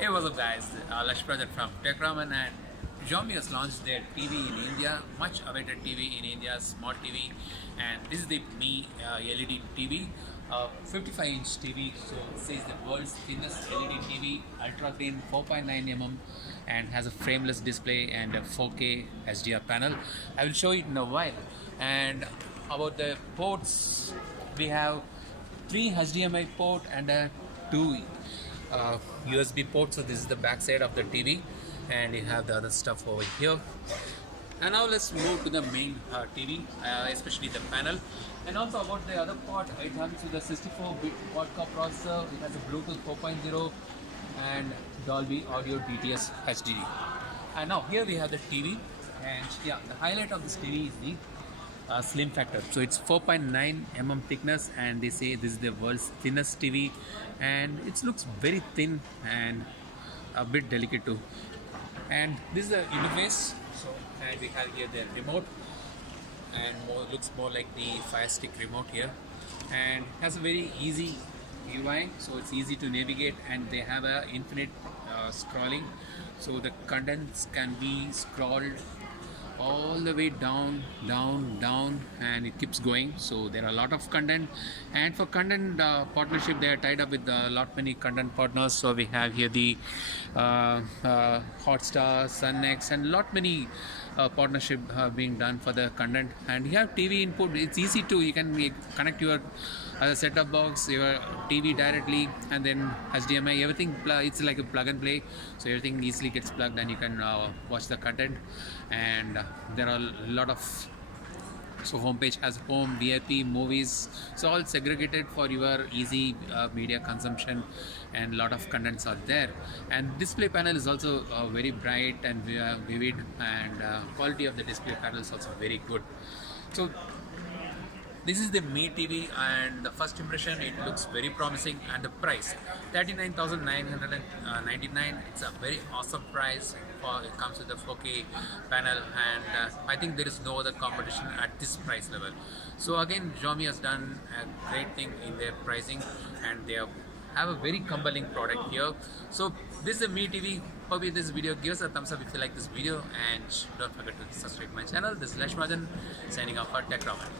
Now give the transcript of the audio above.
Hey, what's up guys? Lash Project from Tech Raman, and Xiaomi has launched their TV in India, much awaited TV in India, smart TV, and this is the Mi LED TV, 55-inch TV, so it says the world's thinnest LED TV, ultra thin 4.9 mm, and has a frameless display and a 4K HDR panel. I will show it in a while. And about the ports, we have 3 HDMI port and a 2 USB port. So this is the back side of the TV, and you have the other stuff over here. And now let's move to the main TV, especially the panel. And also about the other part, it runs with a 64-bit quad-core processor. It has a Bluetooth 4.0 and Dolby Audio DTS HDD. And now here we have the TV, and yeah, the highlight of this TV is the slim factor. So it's 4.9 mm thickness, and they say this is the world's thinnest TV, and it looks very thin and a bit delicate too. And this is the interface. So, and we have here the remote, and looks more like the Fire Stick remote here, and has a very easy UI, so it's easy to navigate, and they have a infinite scrolling, so the contents can be scrolled all the way down, and it keeps going. So there are a lot of content, and for content partnership, they are tied up with a lot many content partners. So we have here the Hotstar, Sunnext, and lot many partnership being done for the content. And you have TV input. It's easy to, you can connect your set-top box, your TV directly, and then HDMI, everything. It's like a plug and play, so everything easily gets plugged, and you can watch the content. And there are a lot of, so homepage has home, VIP, movies, so all segregated for your easy media consumption, and lot of contents are there. And display panel is also very bright and vivid, and quality of the display panel is also very good. So this is the Mi TV, and the first impression, it looks very promising. And the price, 39,999. It's a very awesome price. It comes with a 4K panel, and I think there is no other competition at this price level. So again, Xiaomi has done a great thing in their pricing, and they have a very compelling product here. So this is the Mi TV. Hope you this video. Give us a thumbs up if you like this video, and don't forget to subscribe to my channel. This is Lash Majan signing off for Tech Raman.